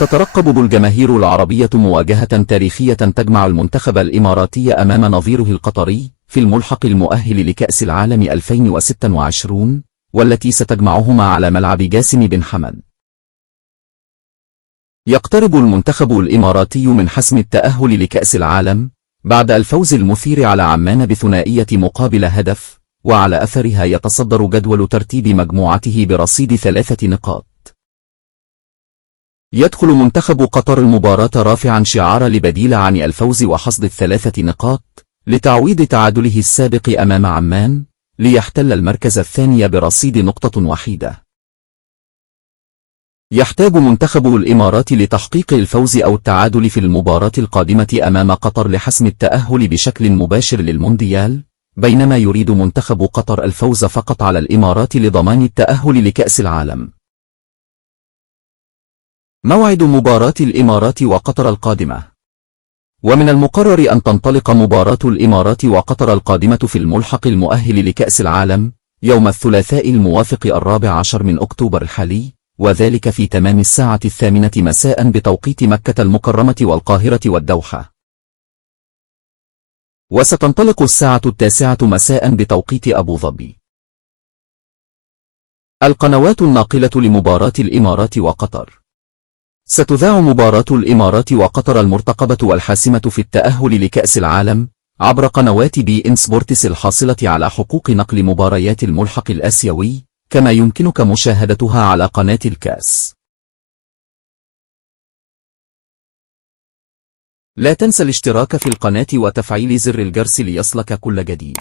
تترقب الجماهير العربية مواجهة تاريخية تجمع المنتخب الإماراتي أمام نظيره القطري في الملحق المؤهل لكأس العالم 2026، والتي ستجمعهما على ملعب جاسم بن حمد. يقترب المنتخب الإماراتي من حسم التأهل لكأس العالم بعد الفوز المثير على عمان بثنائية مقابل هدف، وعلى أثرها يتصدر جدول ترتيب مجموعته برصيد 3 نقاط. يدخل منتخب قطر المباراة رافعا شعار لبديل عن الفوز وحصد ال3 نقاط لتعويض تعادله السابق أمام عمان، ليحتل المركز الثاني برصيد نقطة وحيدة. يحتاج منتخب الإمارات لتحقيق الفوز أو التعادل في المباراة القادمة أمام قطر لحسم التأهل بشكل مباشر للمونديال، بينما يريد منتخب قطر الفوز فقط على الإمارات لضمان التأهل لكأس العالم. موعد مباراة الإمارات وقطر القادمة. ومن المقرر أن تنطلق مباراة الإمارات وقطر القادمة في الملحق المؤهل لكأس العالم يوم الثلاثاء الموافق 14 من أكتوبر الحالي، وذلك في تمام الساعة 8 مساء بتوقيت مكة المكرمة والقاهرة والدوحة، وستنطلق الساعة 9 مساء بتوقيت أبو ظبي. القنوات الناقلة لمباراة الإمارات وقطر. ستذاع مباراة الإمارات وقطر المرتقبة والحاسمة في التأهل لكأس العالم عبر قنوات بي إن سبورتس الحاصلة على حقوق نقل مباريات الملحق الآسيوي، كما يمكنك مشاهدتها على قناة الكاس. لا تنسى الاشتراك في القناة وتفعيل زر الجرس ليصلك كل جديد.